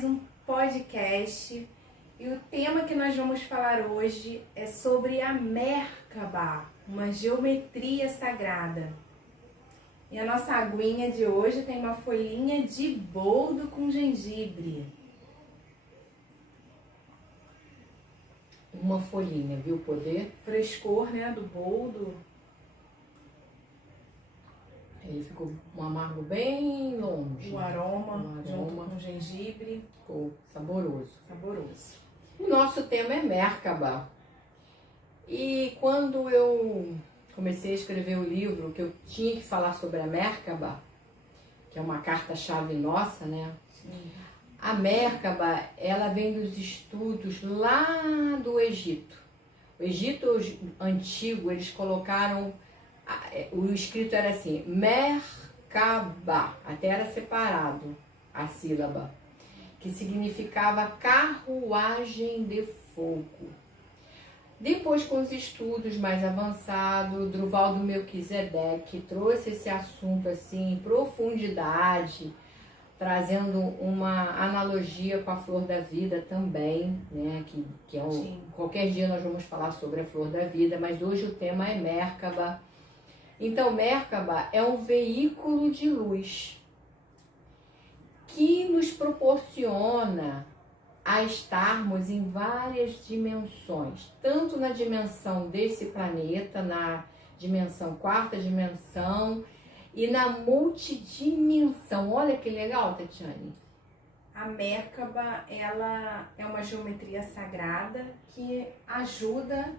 mais um podcast e o tema que nós vamos falar hoje é sobre a Merkaba, uma geometria sagrada. E a nossa aguinha de hoje tem uma folhinha de boldo com gengibre. Uma folhinha, viu o poder? Frescor, né, do boldo. Ele ficou um amargo bem longe. O aroma junto com gengibre. Ficou saboroso. Saboroso. O nosso tema é Merkaba. E quando eu comecei a escrever o livro, que eu tinha que falar sobre a Merkaba, que é uma carta-chave nossa, né? Sim. A Merkaba, ela vem dos estudos lá do Egito. O Egito antigo, eles colocaram, o escrito era assim, Merkaba, até era separado a sílaba, que significava carruagem de fogo. Depois, com os estudos mais avançados, Druvaldo Melquisedeque trouxe esse assunto assim em profundidade, trazendo uma analogia com a flor da vida também, né? Que é qualquer dia nós vamos falar sobre a flor da vida, mas hoje o tema é Merkaba. Então, Merkaba é um veículo de luz que nos proporciona a estarmos em várias dimensões, tanto na dimensão desse planeta, na dimensão quarta dimensão, e na multidimensão. Olha que legal, Tatiane. A Merkaba, ela é uma geometria sagrada que ajuda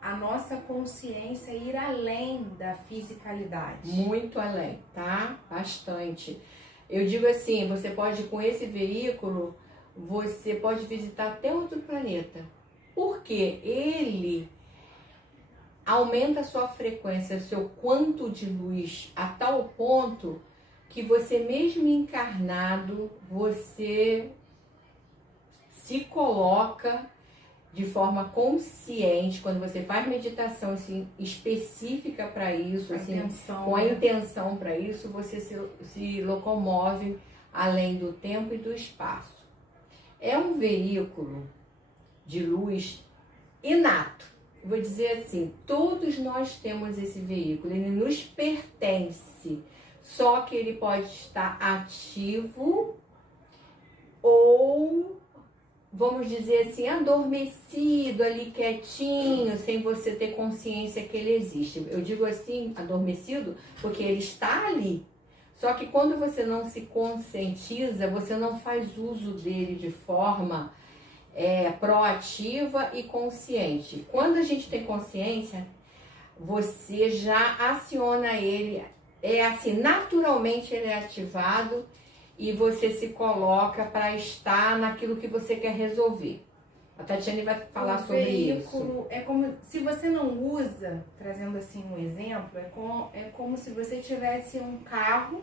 a nossa consciência a ir além da fisicalidade. Muito além, tá? Bastante. Eu digo assim, você pode, com esse veículo, você pode visitar até outro planeta. Porque ele aumenta a sua frequência, o seu quanto de luz a tal ponto que você mesmo encarnado, você se coloca de forma consciente, quando você faz meditação assim, específica para isso, assim, com a intenção para isso, você se locomove além do tempo e do espaço. É um veículo de luz inato. Vou dizer assim, todos nós temos esse veículo, ele nos pertence, só que ele pode estar ativo ou, vamos dizer assim, adormecido ali quietinho, sem você ter consciência que ele existe. Eu digo assim, adormecido, porque ele está ali. Só que quando você não se conscientiza, você não faz uso dele de forma proativa e consciente. Quando a gente tem consciência, você já aciona ele, assim, naturalmente ele é ativado e você se coloca para estar naquilo que você quer resolver. A Tatiane vai falar sobre isso. É como se você não usa, trazendo assim um exemplo, é como se você tivesse um carro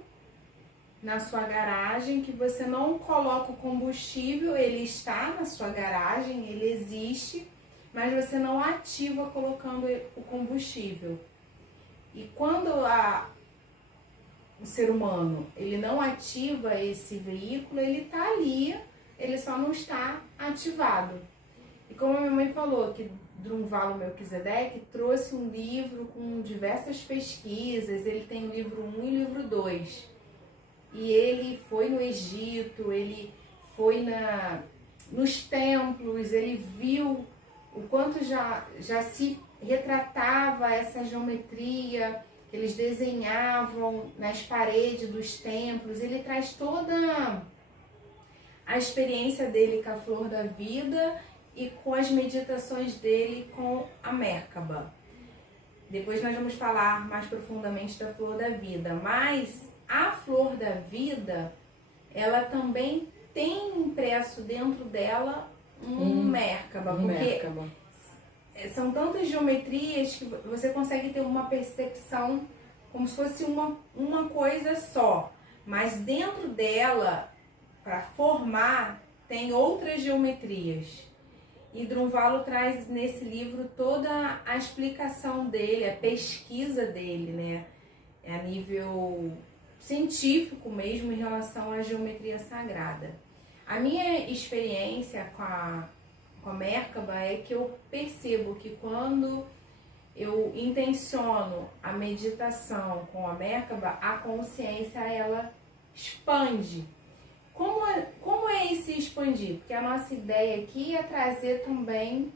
na sua garagem, que você não coloca o combustível, ele está na sua garagem, ele existe, mas você não ativa colocando o combustível. E quando o ser humano ele não ativa esse veículo, ele está ali, ele só não está ativado. E como a minha mãe falou, que Druvaldo Melquisedeque trouxe um livro com diversas pesquisas, ele tem o livro 1 e o livro 2. E ele foi no Egito, ele foi nos templos, ele viu o quanto já se retratava essa geometria, que eles desenhavam nas paredes dos templos. Ele traz toda a experiência dele com a flor da vida e com as meditações dele com a Merkaba. Depois nós vamos falar mais profundamente da flor da vida, mas a flor da vida, ela também tem impresso dentro dela um Merkaba, porque são tantas geometrias que você consegue ter uma percepção como se fosse uma coisa só, mas dentro dela, para formar, tem outras geometrias. E Druvaldo traz nesse livro toda a explicação dele, a pesquisa dele, né? A nível científico mesmo em relação à geometria sagrada. A minha experiência com a Merkaba é que eu percebo que quando eu intenciono a meditação com a Merkaba, a consciência ela expande. Como é esse expandir? Porque a nossa ideia aqui é trazer também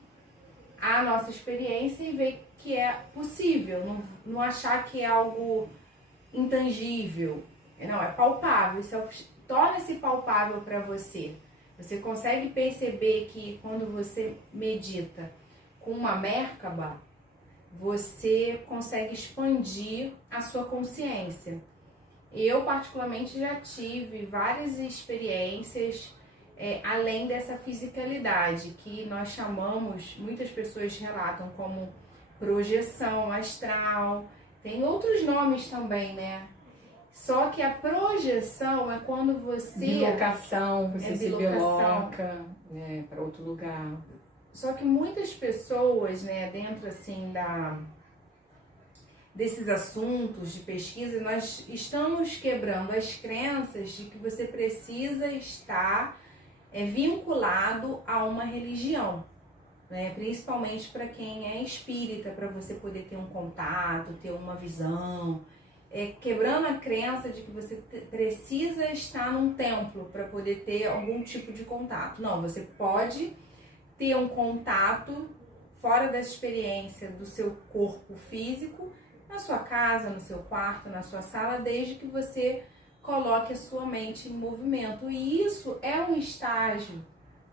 a nossa experiência e ver que é possível, não achar que é algo intangível. Não, é palpável, torna-se palpável para você. Você consegue perceber que quando você medita com uma Merkaba, você consegue expandir a sua consciência. Eu, particularmente, já tive várias experiências além dessa fisicalidade, que nós chamamos, muitas pessoas relatam como projeção astral, tem outros nomes também, né? Só que a projeção é quando você... Bilocação, você se biloca para outro lugar. Só que muitas pessoas, né, dentro assim desses assuntos de pesquisa, nós estamos quebrando as crenças de que você precisa estar vinculado a uma religião, né? Principalmente para quem é espírita, para você poder ter um contato, ter uma visão, quebrando a crença de que você precisa estar num templo para poder ter algum tipo de contato. Não, você pode ter um contato fora da experiência do seu corpo físico, na sua casa, no seu quarto, na sua sala, desde que você coloque a sua mente em movimento. E isso é um estágio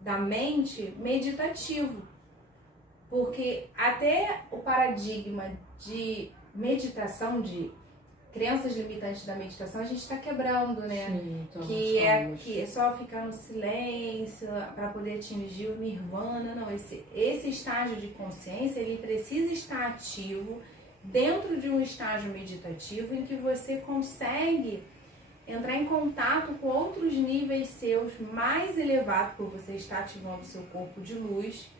da mente meditativo, porque até o paradigma de meditação, de crenças limitantes da meditação, a gente está quebrando, né? Sim, então que é só ficar no silêncio para poder atingir o nirvana. Não, esse estágio de consciência, ele precisa estar ativo dentro de um estágio meditativo em que você consegue entrar em contato com outros níveis seus mais elevados, por você estar ativando o seu corpo de luz,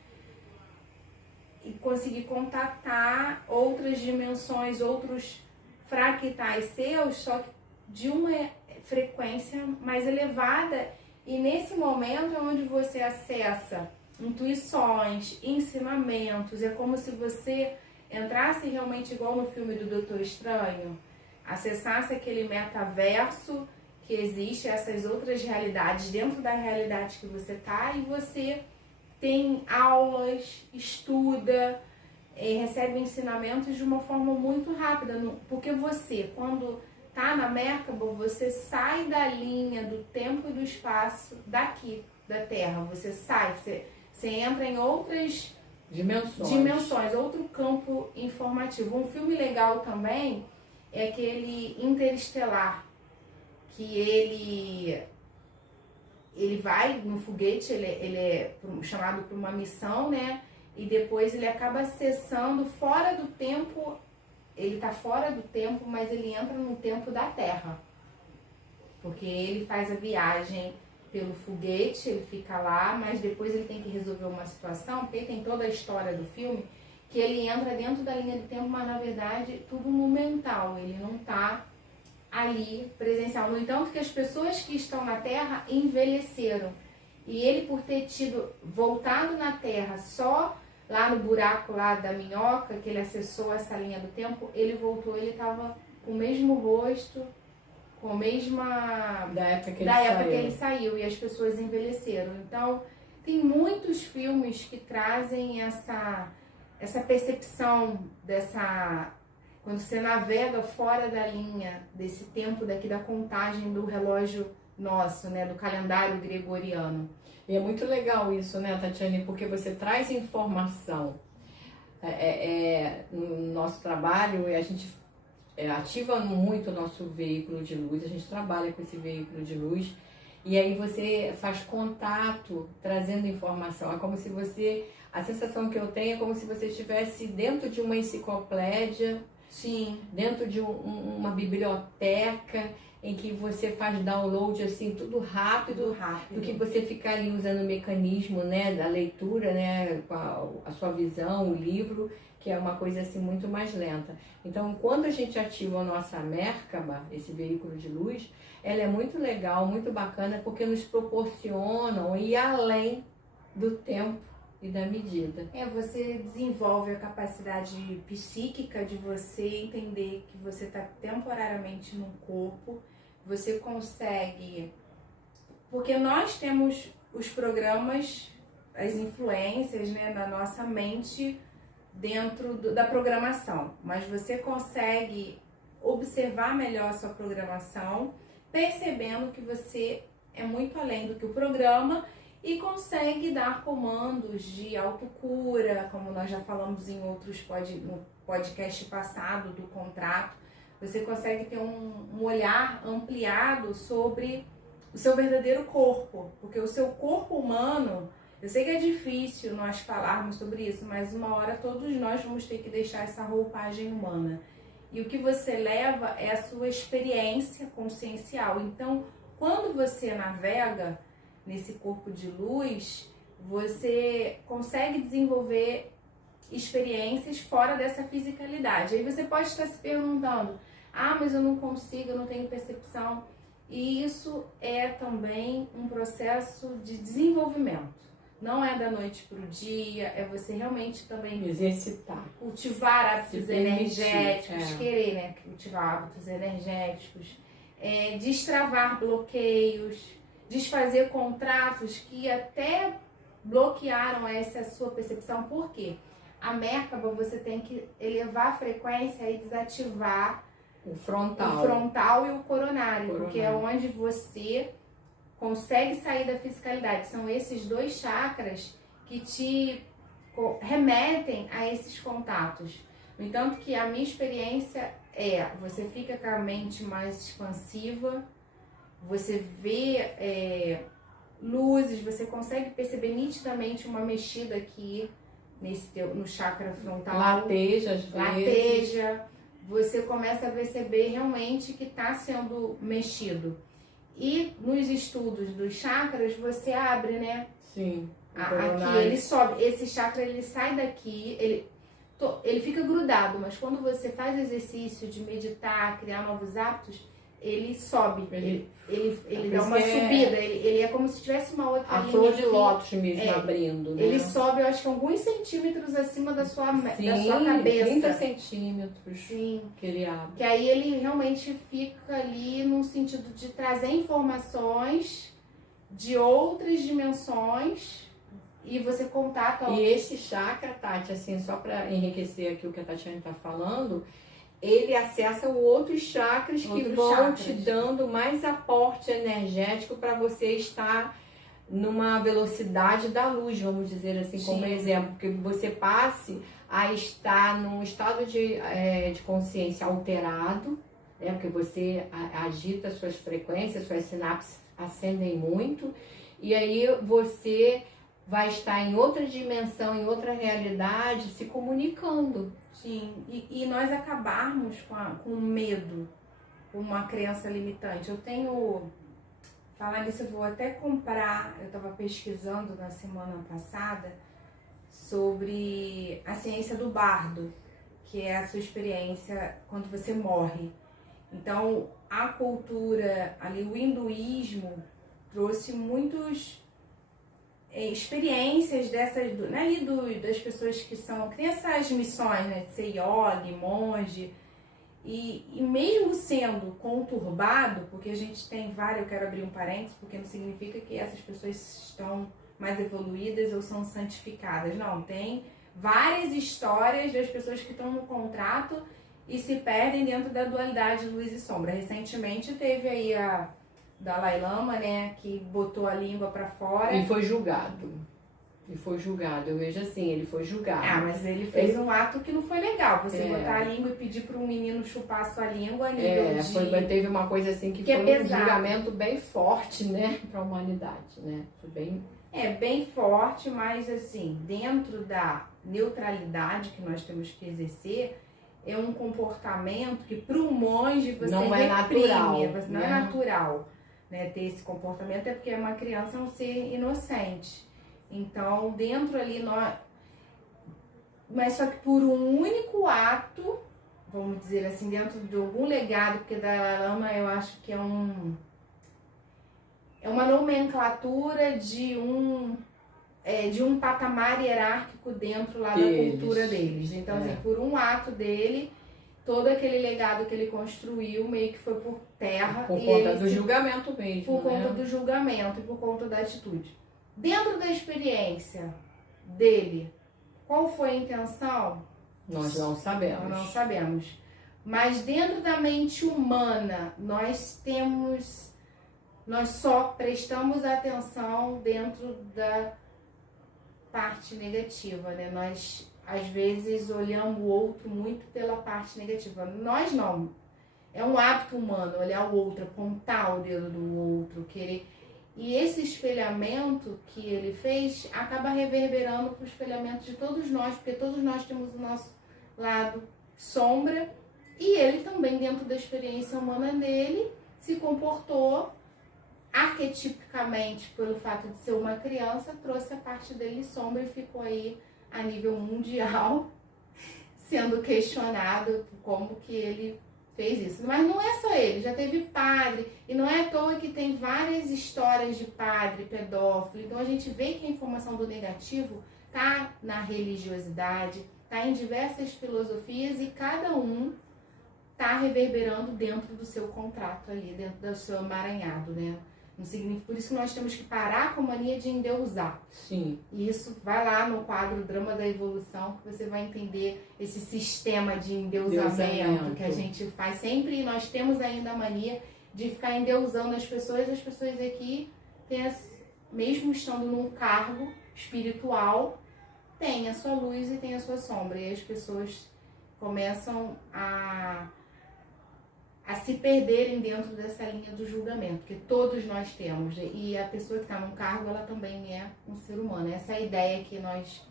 e conseguir contatar outras dimensões, outros fractais seus, só que de uma frequência mais elevada. E nesse momento é onde você acessa intuições, ensinamentos. É como se você entrasse realmente igual no filme do Doutor Estranho, acessasse aquele metaverso que existe, essas outras realidades dentro da realidade que você está, e você tem aulas, estuda, recebe ensinamentos de uma forma muito rápida, porque você, quando tá na Merkaba, você sai da linha do tempo e do espaço daqui, da Terra, você sai, você entra em outras dimensões, outro campo informativo. Um filme legal também é aquele Interestelar, que ele vai no foguete, ele é chamado para uma missão, né? E depois ele acaba acessando fora do tempo, ele está fora do tempo, mas ele entra no tempo da Terra. Porque ele faz a viagem pelo foguete, ele fica lá, mas depois ele tem que resolver uma situação, porque tem toda a história do filme, que ele entra dentro da linha do tempo, mas na verdade tudo momental, ele não está ali presencial. No entanto, que as pessoas que estão na Terra envelheceram. E ele, por ter voltado na Terra só lá no buraco lá da minhoca, que ele acessou essa linha do tempo, ele voltou, ele estava com o mesmo rosto, com a mesma... Da época que ele saiu, e as pessoas envelheceram. Então, tem muitos filmes que trazem essa percepção dessa... Quando você navega fora da linha desse tempo daqui da contagem do relógio nosso, né, do calendário gregoriano. E é muito legal isso, né, Tatiane, porque você traz informação no nosso trabalho, e a gente ativa muito o nosso veículo de luz, a gente trabalha com esse veículo de luz, e aí você faz contato, trazendo informação. É como se você, a sensação que eu tenho é como se você estivesse dentro de uma enciclopédia, Sim. Dentro de uma biblioteca em que você faz download assim, tudo rápido, do que você ficar ali usando o mecanismo, né, da leitura, né, com a sua visão, o livro, que é uma coisa assim muito mais lenta. Então, quando a gente ativa a nossa Merkaba, esse veículo de luz, ela é muito legal, muito bacana, porque nos proporcionam ir além do tempo e da medida. Você desenvolve a capacidade psíquica de você entender que você está temporariamente num corpo, você consegue... Porque nós temos os programas, as influências, né, na nossa mente dentro da programação, mas você consegue observar melhor a sua programação, percebendo que você é muito além do que o programa e consegue dar comandos de autocura, como nós já falamos em outros no podcast passado do contrato. Você consegue ter um olhar ampliado sobre o seu verdadeiro corpo, porque o seu corpo humano, eu sei que é difícil nós falarmos sobre isso, mas uma hora todos nós vamos ter que deixar essa roupagem humana. E o que você leva é a sua experiência consciencial. Então, quando você navega nesse corpo de luz, você consegue desenvolver experiências fora dessa fisicalidade. Aí você pode estar se perguntando, mas eu não consigo, eu não tenho percepção. E isso é também um processo de desenvolvimento. Não é da noite para o dia, é você realmente também exercitar, cultivar hábitos energéticos, querer, né, cultivar hábitos energéticos, destravar bloqueios, desfazer contratos que até bloquearam essa sua percepção. Por quê? A Merkaba, você tem que elevar a frequência e desativar o frontal e o coronário, porque é onde você consegue sair da fisicalidade. São esses dois chakras que te remetem a esses contatos. No entanto, que a minha experiência você fica com a mente mais expansiva, você vê luzes, você consegue perceber nitidamente uma mexida aqui no chakra frontal. Lateja, às vezes. Você começa a perceber realmente que está sendo mexido. E nos estudos dos chakras, você abre, né? Sim. Aqui ele sobe, esse chakra ele sai daqui, ele fica grudado, mas quando você faz o exercício de meditar, criar novos hábitos, ele sobe, ele dá uma subida, ele é como se tivesse uma outra linha. A flor de lótus mesmo abrindo, né? Ele sobe, eu acho que alguns centímetros acima da sua cabeça. 30 centímetros. Sim. Que ele abre. Que aí ele realmente fica ali no sentido de trazer informações de outras dimensões e você contata... E esse chakra, Tati, assim, só para enriquecer aqui o que a Tatiana está falando, ele acessa outros chakras que vão te dando mais aporte energético para você estar numa velocidade da luz, vamos dizer assim, como exemplo, que você passe a estar num estado de consciência alterado, né? Porque você agita suas frequências, suas sinapses acendem muito, e aí você vai estar em outra dimensão, em outra realidade, se comunicando. Sim, e nós acabarmos com medo, com uma crença limitante. Falar nisso, eu vou até comprar, eu estava pesquisando na semana passada sobre a ciência do bardo, que é a sua experiência quando você morre. Então, a cultura, ali o hinduísmo trouxe muitas experiências dessas, né, das pessoas que tem essas missões, né, de ser yogi, monge, e mesmo sendo conturbado, porque a gente tem várias, eu quero abrir um parênteses, porque não significa que essas pessoas estão mais evoluídas ou são santificadas, não, tem várias histórias das pessoas que estão no contrato e se perdem dentro da dualidade luz e sombra. Recentemente teve aí a Dalai Lama, né, que botou a língua pra fora. E foi julgado. Eu vejo assim, ele foi julgado. Mas ele fez um ato que não foi legal. Você botar a língua e pedir para um menino chupar a sua língua a nível teve uma coisa assim que foi um julgamento bem forte, né, pra humanidade, né? Foi bem... bem forte, mas assim, dentro da neutralidade que nós temos que exercer, é um comportamento que para o monge você não reprime, é natural, não é natural, né, ter esse comportamento, é porque uma criança é um ser inocente. Então, dentro ali, mas só que por um único ato, vamos dizer assim, dentro de algum legado, porque Dalai Lama eu acho que é uma nomenclatura de um patamar hierárquico dentro lá da cultura deles. Então, assim, por um ato dele, todo aquele legado que ele construiu meio que foi por terra. Por conta do julgamento mesmo. Por conta do julgamento e por conta da atitude. Dentro da experiência dele, qual foi a intenção? Nós não sabemos. Nós não sabemos. Mas dentro da mente humana, nós só prestamos atenção dentro da parte negativa, né? Nós, às vezes, olhamos o outro muito pela parte negativa. Nós não. É um hábito humano olhar o outro, apontar o dedo do outro, querer... E esse espelhamento que ele fez acaba reverberando para o espelhamento de todos nós, porque todos nós temos o nosso lado sombra, e ele também, dentro da experiência humana dele, se comportou arquetipicamente pelo fato de ser uma criança, trouxe a parte dele sombra e ficou aí a nível mundial sendo questionado como que ele fez isso. Mas não é só ele, já teve padre, e não é à toa que tem várias histórias de padre pedófilo. Então a gente vê que a informação do negativo tá na religiosidade, tá em diversas filosofias, e cada um tá reverberando dentro do seu contrato ali, dentro do seu emaranhado, né? Não significa, por isso que nós temos que parar com a mania de endeusar. Sim. E isso, vai lá no quadro Drama da Evolução, que você vai entender esse sistema de endeusamento que a gente faz sempre, e nós temos ainda a mania de ficar endeusando as pessoas aqui, mesmo estando num cargo espiritual, tem a sua luz e tem a sua sombra, e as pessoas começam a se perderem dentro dessa linha do julgamento, que todos nós temos, e a pessoa que está num cargo, ela também é um ser humano. Essa é a ideia que nós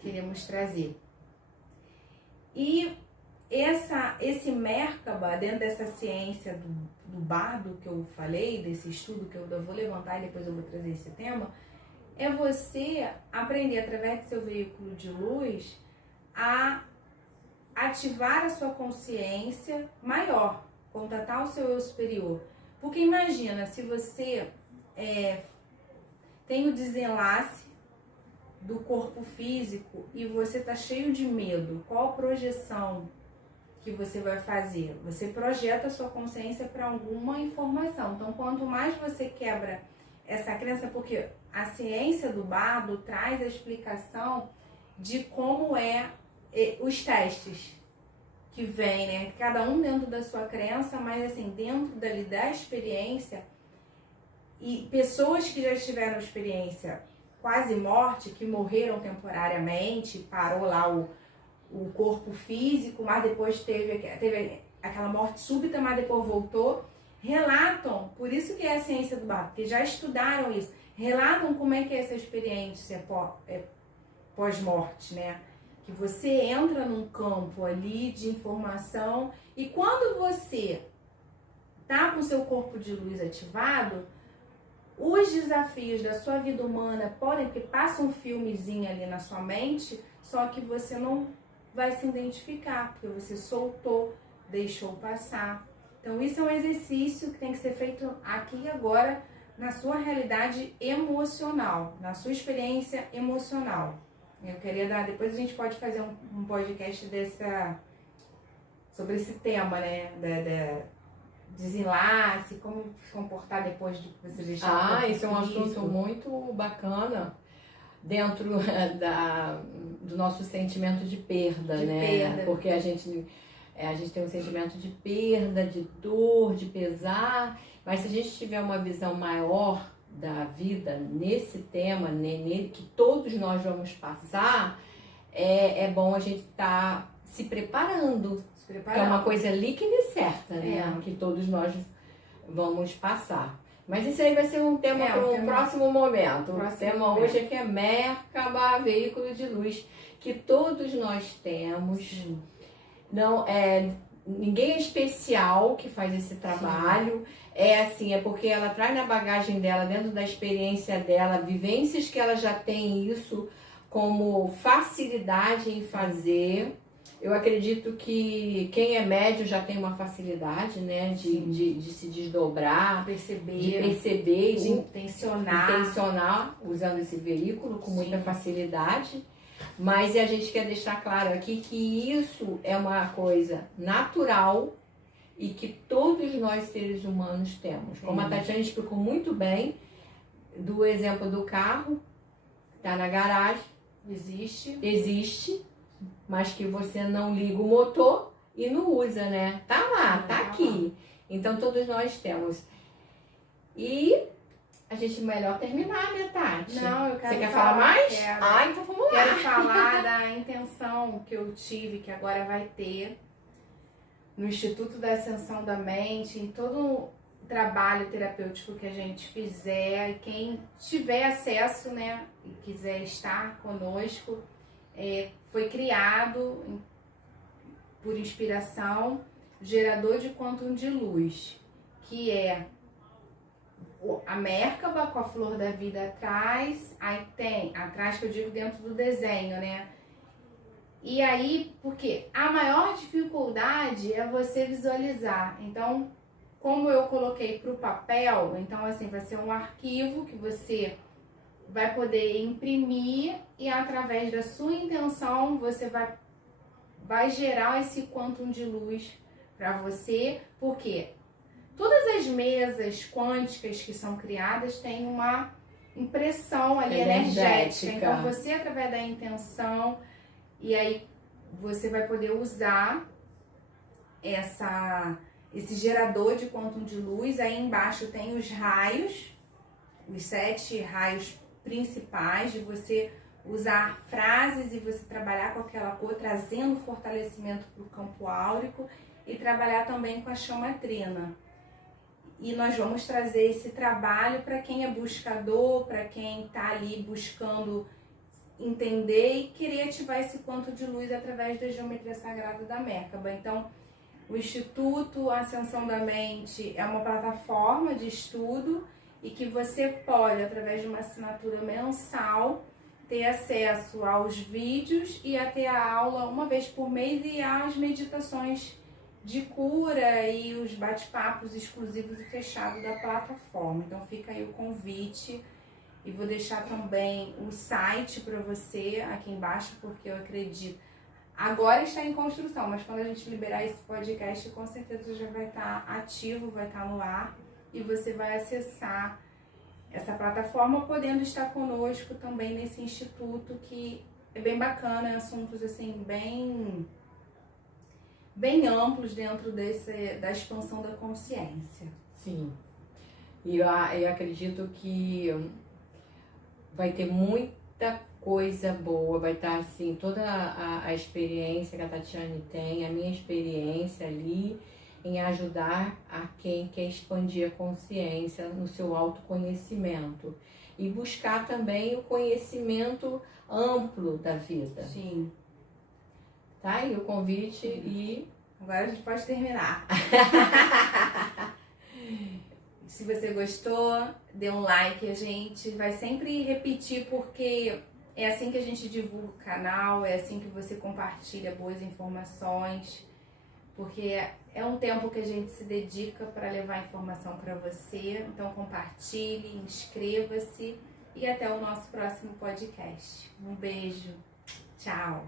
queremos trazer. E esse Merkaba, dentro dessa ciência do bardo que eu falei, desse estudo que eu vou levantar e depois eu vou trazer esse tema, é você aprender, através do seu veículo de luz, a ativar a sua consciência maior, contatar o seu eu superior. Porque imagina, se você tem o desenlace do corpo físico e você tá cheio de medo, qual a projeção que você vai fazer? Você projeta a sua consciência para alguma informação. Então, quanto mais você quebra essa crença, porque a ciência do bardo traz a explicação de como os testes que vem, né? Cada um dentro da sua crença, mas assim, dentro da experiência, e pessoas que já tiveram experiência quase morte, que morreram temporariamente, parou lá o corpo físico, mas depois teve aquela morte súbita, mas depois voltou, relatam, por isso que é a ciência do bardo, porque já estudaram isso, relatam como é que é essa experiência pós-morte, né? Que você entra num campo ali de informação, e quando você tá com o seu corpo de luz ativado, os desafios da sua vida humana podem, porque passa um filmezinho ali na sua mente, só que você não vai se identificar, porque você soltou, deixou passar. Então isso é um exercício que tem que ser feito aqui e agora, na sua realidade emocional, na sua experiência emocional. Eu queria depois a gente pode fazer um podcast sobre esse tema, né, desenlace, como se comportar depois de você deixar. Isso é um assunto muito bacana dentro do nosso sentimento de perda, né? Porque a gente tem um sentimento de perda, de dor, de pesar, mas se a gente tiver uma visão maior da vida nesse tema, que todos nós vamos passar, é bom a gente estar se preparando. Que é uma coisa líquida e certa, né? Que todos nós vamos passar. Mas isso aí vai ser um tema para um próximo momento. O tema hoje é que é Merkaba, veículo de luz, que todos nós temos. Sim. Não, ninguém é especial que faz esse trabalho. É assim, é porque ela traz na bagagem dela, dentro da experiência dela, vivências que ela já tem isso como facilidade em fazer. Eu acredito que quem é médio já tem uma facilidade, né, de se desdobrar, de perceber, de intencionar usando esse veículo com muita facilidade. Mas a gente quer deixar claro aqui que isso é uma coisa natural e que todos nós seres humanos temos. Como a Tatiana explicou muito bem, do exemplo do carro, tá na garagem, existe, mas que você não liga o motor e não usa, né? Tá lá, tá aqui. Então todos nós temos. E a gente melhor terminar, né, Tati? Não, eu quero Você quer falar mais? Quero. Então vamos lá. Quero falar da intenção que eu tive, que agora vai ter, no Instituto da Ascensão da Mente, em todo o trabalho terapêutico que a gente fizer. E quem tiver acesso, né, e quiser estar conosco, foi criado por inspiração gerador de quantum de luz, que é a Merkaba com a flor da vida atrás, aí tem, atrás que eu digo dentro do desenho, né? E aí, porque a maior dificuldade é você visualizar. Então, como eu coloquei para o papel, então assim, vai ser um arquivo que você vai poder imprimir e através da sua intenção você vai gerar esse quantum de luz para você, porque todas as mesas quânticas que são criadas têm uma impressão ali energética. Então você, através da intenção, e aí você vai poder usar esse gerador de quantum de luz. Aí embaixo tem os raios, os 7 raios principais, de você usar frases e você trabalhar com aquela cor, trazendo fortalecimento para o campo áurico, e trabalhar também com a chama trina. E nós vamos trazer esse trabalho para quem é buscador, para quem está ali buscando entender e querer ativar esse quantum de luz através da geometria sagrada da Merkaba. Então, o Instituto Ascensão da Mente é uma plataforma de estudo e que você pode, através de uma assinatura mensal, ter acesso aos vídeos e a ter a aula uma vez por mês e às meditações de cura e os bate-papos exclusivos e fechados da plataforma. Então fica aí o convite, e vou deixar também o site para você aqui embaixo, porque eu acredito, agora está em construção, mas quando a gente liberar esse podcast, com certeza já vai estar ativo, vai estar no ar, e você vai acessar essa plataforma, podendo estar conosco também nesse instituto, que é bem bacana, assuntos assim bem amplos dentro da expansão da consciência. Sim. E eu acredito que vai ter muita coisa boa, vai estar assim, toda a experiência que a Tatiane tem, a minha experiência ali, em ajudar a quem quer expandir a consciência no seu autoconhecimento. E buscar também o conhecimento amplo da vida. Sim. Tá aí o convite e... Agora a gente pode terminar. Se você gostou, dê um like. A gente vai sempre repetir, porque é assim que a gente divulga o canal, é assim que você compartilha boas informações, porque é um tempo que a gente se dedica para levar informação para você. Então compartilhe, inscreva-se e até o nosso próximo podcast. Um beijo. Tchau.